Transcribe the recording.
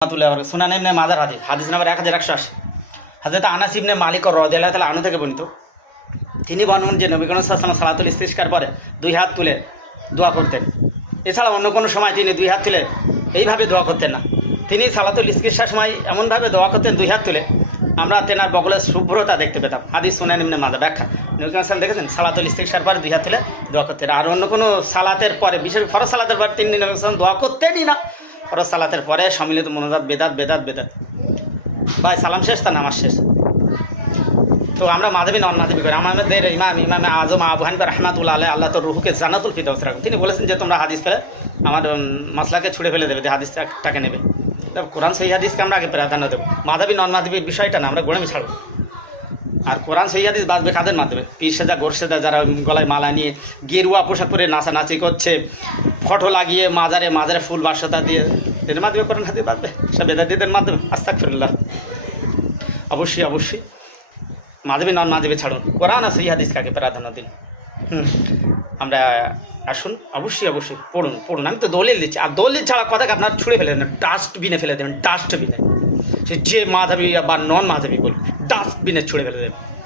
তুলে ইবনে মাজার হাদিস। হাদিস নাম্বার এক হাজার একশো আশি। আনাস ইবনে মালিক আনু থেকে তিনি যে সাল্লাম সালাতুল ইস্তিস্কার পরে দুই হাত তুলে দোয়া করতেন। এছাড়া অন্য কোনো সময় তিনি দুই হাত তুলে এইভাবে দোয়া করতেন না। তিনি সালাতুল ইস্তিস্কার সময় এমনভাবে দোয়া করতেন দুই হাত তুলে, আমরা তেনার বগলের শুভ্রতা দেখতে পেতাম। হাদিস সুনান ব্যাখ্যা। নবী করিম সাল্লাম দেখেছেন? সালাতুল ইস্তিস্কার পরে দুই হাত তুলে দোয়া করতেন। আর অন্য কোনো সালাতের পরে, বিশেষ ফরজ সালাতের পরে তিনি নবী সাল্লাম দোয়া করতেনই না। ফরজ সালাতের পরে সম্মিলিত মনোজাত বেদাত বেদাত বেদাত। ভাই সালাম শেষ তা নামাজ শেষ? তো আমরা মাধবী নন মাধবী করি? আমাদের ইমাম ইমাম আজম আবু হানিফা রহমাতুল্লাহ আলাই আল্লাহ তো রুহুকে জানাতুল ফিদাউস রাখুন তিনি বলেছেন যে তোমরা হাদিস ফেলে আমার উম, মাসলাকে ছুড়ে ফেলে দেবে যে হাদিসটাকে নেবে। কোরআন সেই হাদিসকে আমরা আগে প্রাধান্য দেবো। মাধবী নন মাধবীর বিষয়টা না আমরা গোড়ামি ছাড়বো। আর কোরআন সেই হাদিস বাঁচবে কাদের মাধ্যমে? পীর সেদা গোরসেদা যারা গলায় মালা নিয়ে গেরুয়া পোশাক পরে নাচানাচি করছে, ফটো লাগিয়ে মাজারে মাজারে ফুল বাসতা দিয়ে, এদের মাধ্যমে কোরআন হাদিস বাঁচবে? সব বেদাদিদের মাধ্যমে? আস্তাক ফিরুল্লাহ অবশ্যই অবশ্যই। মাধবী নন মাধবী ছাড়ুন। কোরআন আর সেই হাদিস কাকে প্রাধান্য দিন? হুম। আমরা আসুন, অবশ্যই অবশ্যই, পড়ুন পড়ুন। আমি তো দলিল দিচ্ছি। আর দলিল ছাড়া কথাকে আপনার ছুঁড়ে ফেলে দেন ডাস্টবিনে ফেলে দেবেন, ডাস্টবিনে। সে যে মাধবী বা নন মাধবী বলুন ডাস্টবিনে ছুড়ে ফেলে দেবেন